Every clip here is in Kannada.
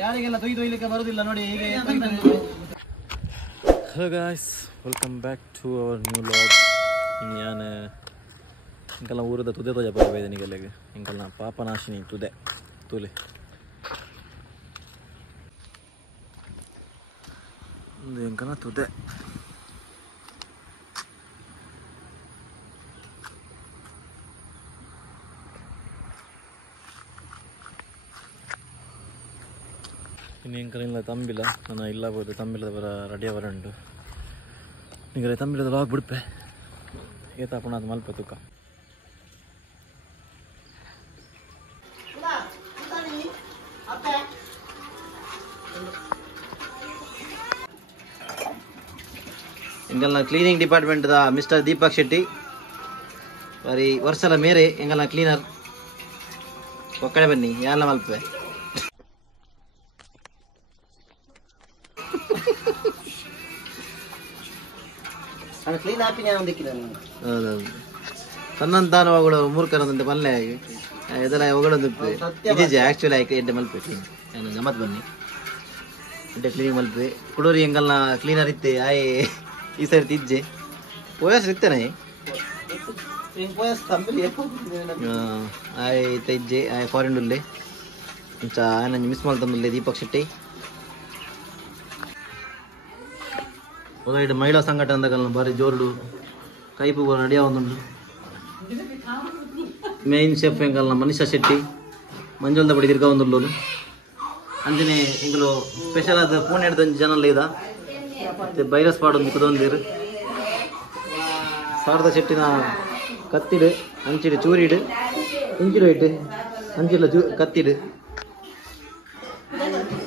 ಯಾರಿಗೆಲ್ಲ ತೊಯ್ಲಿಕ್ಕೆ ಬರುದಿಲ್ಲ ನೋಡಿ ಹೀಗೆ. Hello guys, welcome back to our new vlog. ഞാൻ ಇಂಕಲ್ನ ಊರದ ತುದೆ ತೋಜ ಬರಬೇದೆ ನಿಗಲೆಗೆ ಇಂಕಲ್ನ ಪಾಪನಾಶಿನಿ ತುದೆ ತೂಲೆ ಒಂದು ಇಂಕನ ತುದೆ. ಇನ್ನು ಇಂಕಲಿಲ್ಲ ತಂಬಿಲ್ಲ ನಾನು ಇಲ್ಲ ಬೋದು ತಂಬಿಲ್ಲದ ಬರ ರೆಡಿ ಅವರುಂಟು ನಿಗಲೆ ತಂಬಿಲ್ಲದ ಲಾಗ್ ಬಿಡ್ಪೆ ಏತಾಪಣ ಅದು ಮಲ್ಪ ತೂಕ. ಎಂಗಲ್ನ cleaning department mister Deepak Shetty ಬರೀ ವರ್ಷಲ ಮೇರೆ ಎಂಗಲ್ನ ಕ್ಲೀನರ್ ಒಕ್ಕಡೆ ಬನ್ನಿ ಯಾಲ ಮಲ್ಪೆ. ಕ್ಲೀನ್ ಆಪಿ ಹೌದೌದು ತನ್ನಂತಾನು ಅವಗಳು ಮೂರ್ಖರಂತೆ ಮಲ್ಲೆ ಆಗಿ ಇದೆಲ್ಲ ಒಗಳೊಂದು ಇದೇ ಆ್ಯಕ್ಚುಲಿ ಆಯ್ಕೆ ಎಡ್ಡೆ ಮಲ್ಪೆ ಕ್ಲೀನ್ ನಾನು ಗಮತ್ ಬನ್ನಿ ಎಡ್ಡೆ ಕ್ಲೀನಿಂಗ್ ಮಲ್ಪೆ ಕುಡೋರಿ ಎಂಗಲ್ನ ಕ್ಲೀನರ್ ಇತ್ತೆ ಆಯ್ ಈ ಸೈಡ್ ತಿಜ್ಜೆ ಪೋಯಸ್ ಇರ್ತೇನೆ ಆಯ್ ಇಜ್ಜೆ ಆಯ್ ಫಾರಿನ್ ಉಲ್ಲೆ ಇಂಚ ಆಯನ ಮಿಸ್ ಮಾಡ್ತಂದುಲ್ಲೆ ದೀಪಕ್ ಶೆಟ್ಟಿ ಉದೈಡ್ ಮಹಿಳಾ ಸಂಘಟನೆಗಳ ಬಾರಿ ಜೋರುಡು ಕೈಪು ರೆಡಿ ಆಗುಂಡು. ಮೇನ್ ಶೆಫ್ ಎಂಕಲ್ನ ಮನೀಷಾ ಶೆಟ್ಟಿ ಮಂಜುಲ್ದ ಬಡಿ ತಿರ್ಗ ಒಂದುಲ್ಲೋದು ಅಂಜನೆ ಎಂಕಲು ಸ್ಪೆಷಲ್ ಆದ ಫೋನ್ ಹಿಡ್ದು ಜನಲ್ಲ ಇದ ಮತ್ತೆ ಬೈರಸ್ ಪಾಡೊಂದು ಕುದೊಂದಿರು ಶಾರದಾ ಶೆಟ್ಟಿನ ಕತ್ತಿಡು ಅಂಚಿಡು ಚೂರಿಡು ಇಂಚಿಡು ಇಟ್ಟು ಅಂಚಿಲ್ಲ ಕತ್ತಿಡು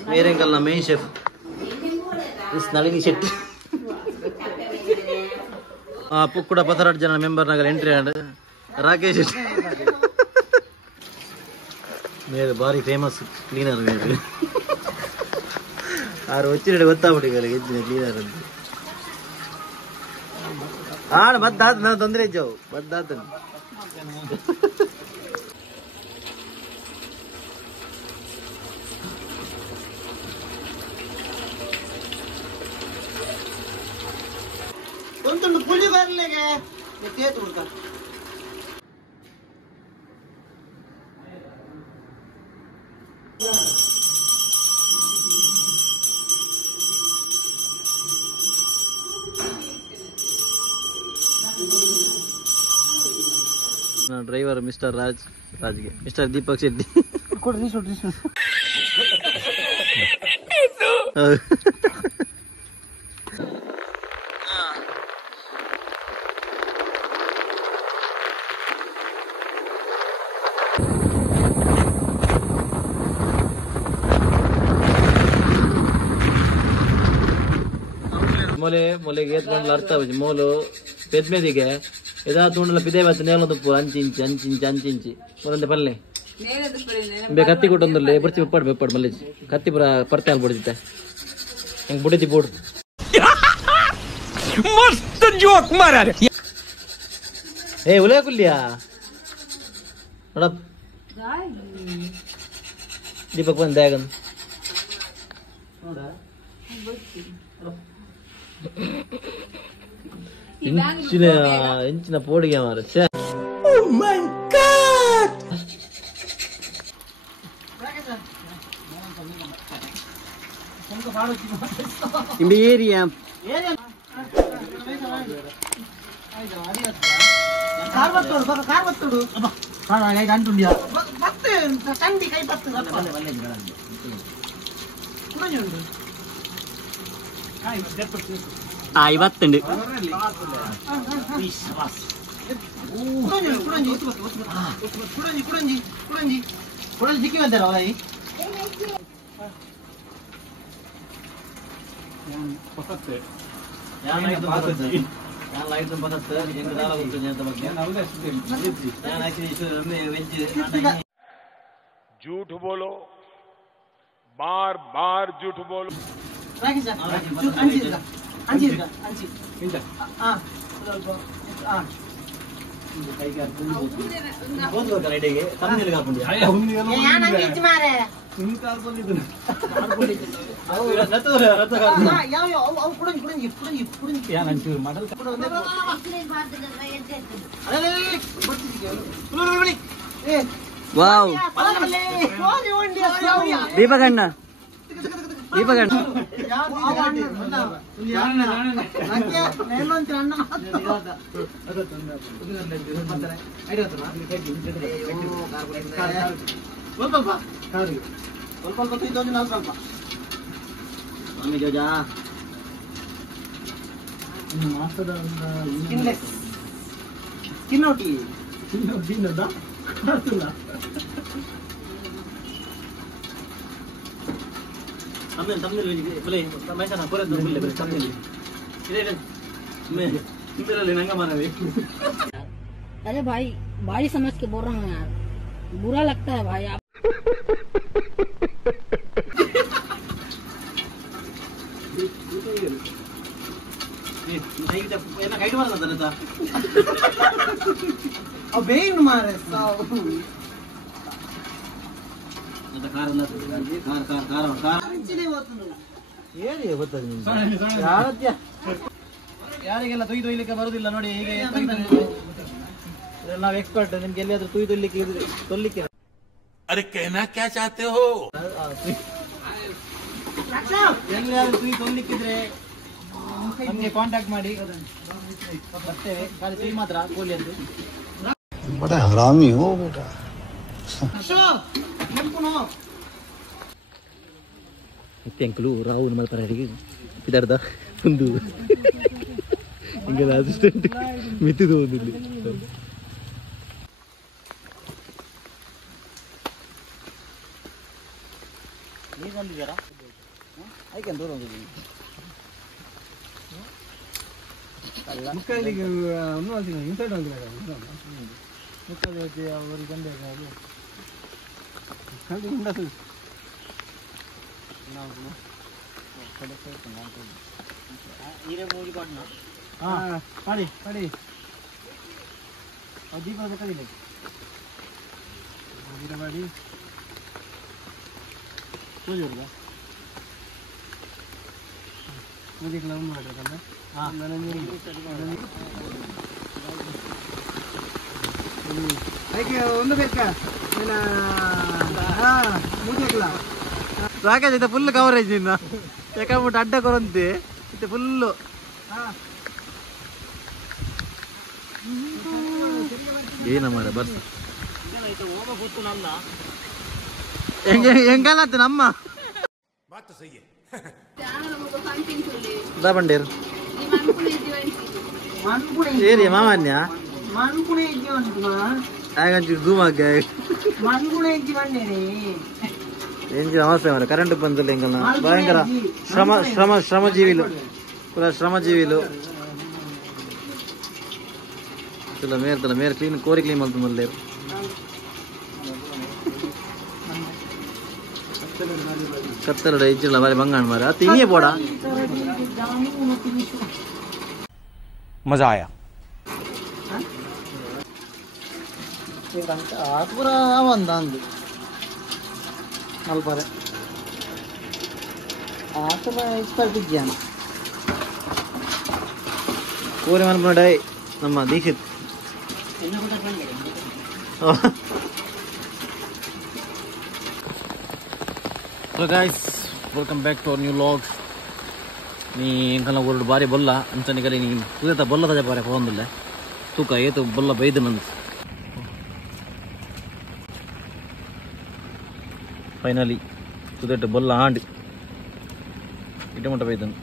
ಮೇರೆ ಎಂಕಲ್ನ ಮೇನ್ ಶೆಫ್ ನಳಿನಿ ಶೆಟ್ಟಿ ಪುಕ್ಕುಡ ಪಸರಾಟ್ ಜನ member Nagar entry and Rakesh ಮೇರೆ ಬಾರಿ ಫೇಮಸ್ ಕ್ಲೀನರ್ ಮೇರೆ ಆರು వచ్చినట్టు ಗೊತ್ತಾಗ್ಬಿಟ್ಟಿದ್ದಾರೆ ಹೆಚ್ಚಿನ ಕ್ಲೀನರ್ ಅಂತ ಆಡ ಮದ್ದಾತ ನಾವು ತೊಂದರೆ ಇದ್ದಾವು ಮದ್ದಾತ ಒಂದು ಪುಳಿ ಬರ್ಲಿಗೆ ತೇತು ಹುಡ್ಕ ಡ್ರೈವರ್ ಮಿಸ್ಟರ್ ರಾಜ್ಗೆ ಮಿಸ್ಟರ್ ದೀಪಕ್ ಶೆಟ್ಟಿ ಕೊಡ್ರಿ ಮೊಲೆಗೆ ಎತ್ಕೊಂಡು ಅರ್ಥ ಮೋಲು ಪೆದ್ಮೆದಿಗೆ ಇದಾ ತುಂಡಲ ಪಿದೆ ಬತ್ತ ನೇಲೊಂದು ಅಂಚಿಂಚಿ ಮೊದಲೇ ಪಲ್ಲೆ ಬೇ ಕತ್ತಿ ಕೊಟ್ಟೊಂದಲ್ಲಿ ಬರ್ತಿ ಬೆಪ್ಪಾಡು ಮಲ್ಲೇಜ್ ಕತ್ತಿ ಪುರ ಪರ್ತೆ ಅಲ್ಲಿ ಬಿಡ್ತಿತ್ತೆ ಹೆಂಗ್ ಬಿಡಿತಿ ಬೋರ್ಡ್ ಮಸ್ತ್ ಜೋಕ್ ಮಾರಾರೆ ಏ ಉಲೇ ಕುಲ್ಯಾ ನೋಡಪ್ಪ ದೀಪಕ್ ಬಂದ ಆಗನ್ ಇಂಚಿನ ಪೋಡಿಗೆ ಮಾರ ಏರಿಯಾ ಅಂಟುಂಡಿಯಾ ಕಂಡಿ ಕೈ ಪತ್ತು ಇವತ್ತುಂಡು ಜಿಕ್ಕಿ ಬಂದಾರ ಅವರಾಯಿ झूठ बोलो, बार बार झूठ बोलो. ವಾವ್ ದೀಪಗಣ್ಣ ದೀಪಗಣ್ಣ ಕಿನ್ನೋಟಿ अरे भाई भाई समझ के बोल रहा हूँ यार, बुरा लगता है भाई आप। ಬೇಯಿನ್ ಮಾರೆ ಯಾರಿಗೆಲ್ಲ ತೊಯ್ಲಿಕ್ಕೆ ಬರುದಿಲ್ಲ ನೋಡಿ ಹೀಗೆ ನಾವು ಎಕ್ಸ್ಪರ್ಟ್. ನಿಮ್ಗೆ ಎಲ್ಲಿಯಾದ್ರೂ ತೊಯ್ಲಿಕ್ಕೆ ತೊಲ್ಲಿಕ್ಕೆ अरे कहना क्या चाहते हो? ಎಲ್ಲಿಯಾದ್ರೂ ತೊಲ್ಲಿಕ್ಕಿದ್ರೆ ನಮ್ಗೆ ಕಾಂಟ್ಯಾಕ್ಟ್ ಮಾಡಿ ಬರ್ತೇವೆ. ಖಾಲಿ ತುಯಿ ಮಾತ್ರ ಕೋಲಿ ಅಂತ. बड़ा हरामी हो बेटा. ಅಂಕಲು ರಾವು ಮಲ್ಪರಿಗೆ ಇದಾರ್ದ ಒಂದು ಹಿಂಗೆ ಅಸಿಸ್ಟೆಂಟ್ ಮಿತ್ತಿದು ಒಂದಿಲ್ಲಿ ನೀವು ಬಂದಿದ್ದೀರಾ ಆಯ್ಕೆ ದೂರ ಹೋಗಿದ್ದೀವಿ ಮುಕ್ಕಳಿಗೆ ಇನ್ಸೈಡ್ ಮುಕ್ಕಳಿ ಅವರಿಗೆ ಬಂದಾಗ ಅದು ನೀರೇ ಮೂಗಿ ಕೊಟ್ಟ ಪಡಿ ಪಡಿ ದೀಪದ ಕಡಿಲೆ ನೀರ ಮಾಡಿ ಪೂಜೆ ಹುಡುಗ ಪೂಜೆಗೆ ಲವ್ ಮಾಡೋದಲ್ಲ. ಒಂದು ಬೇಕಾ ರಾಕೇಶ್ ಇದು ಫುಲ್ ಕವರೇಜ್ ಇನ್ನ ಯಾಕಂದ್ಬಿಟ್ಟು ಅಡ್ಡ ಕೊರಂತೆ ಇದು ಫುಲ್ಲು ಏನ ಮಾರ ಬರ್ಸ ಹೆಂಗಲ್ಲ ನಮ್ಮ ಬಂಡೇರು ಏರಿ ಮಾಮಾನ್ಯ ಹಾಗಂಚು ಧೂಮಾಗ ಎಂಜಿ ಅವಸ್ಥೆ ಮಾರ ಕರೆಂಟ್ ಬಂದಿಲ್ಲ ಹೆಂಗಲ್ಲ ಭಯಂಕರ ಶ್ರಮಜೀವಿಲು ಪೂರ ಶ್ರಮಜೀವಿಲು ಇಲ್ಲ ಮೇರ್ತಲ್ಲ ಮೇರ್ ಕ್ಲೀನ್ ಕೋರಿ ಕ್ಲೀನ್ ಮಾಡ್ತು ಮಲ್ಲೇರು ಕತ್ತಲ ಇಚ್ಚಿಲ್ಲ ಬಾರಿ ಬಂಗಾಣ ಮಾರ ತಿನ್ನಿಯೇ ಬೋಡ मजा आया. ಪೂರ ಅವಂದ ಅಂದು ಮಲ್ಪರೆ ಆತನ ಎಕ್ಸ್ಪರ್ಟ್ ಇದ್ಯಾನ ಕೋರಿ ಮಲ್ಪಡೈ ನಮ್ಮ Dixit. So guys, welcome back to our new vlog. ನೀ ಎಂಕಲ್ನ ಊರು ಬಾರಿ ಬೊಲ್ಲ ಅಂಚನಿಗಲಿ ನೀ ತುದೇತ ಬೊಲ್ಲ ತಜ ಬಾರಿ ಹೋಗಂದಿಲ್ಲ ತೂಕ ಏತು ಬೊಲ್ಲ ಬೈದು ನಂದು ಫೈನಲಿ ತುದೇಟ ಬೊಲ್ಲ ಹಾಂಡಿ ಇಟ ಮಟ್ಟ ಬೈದನು.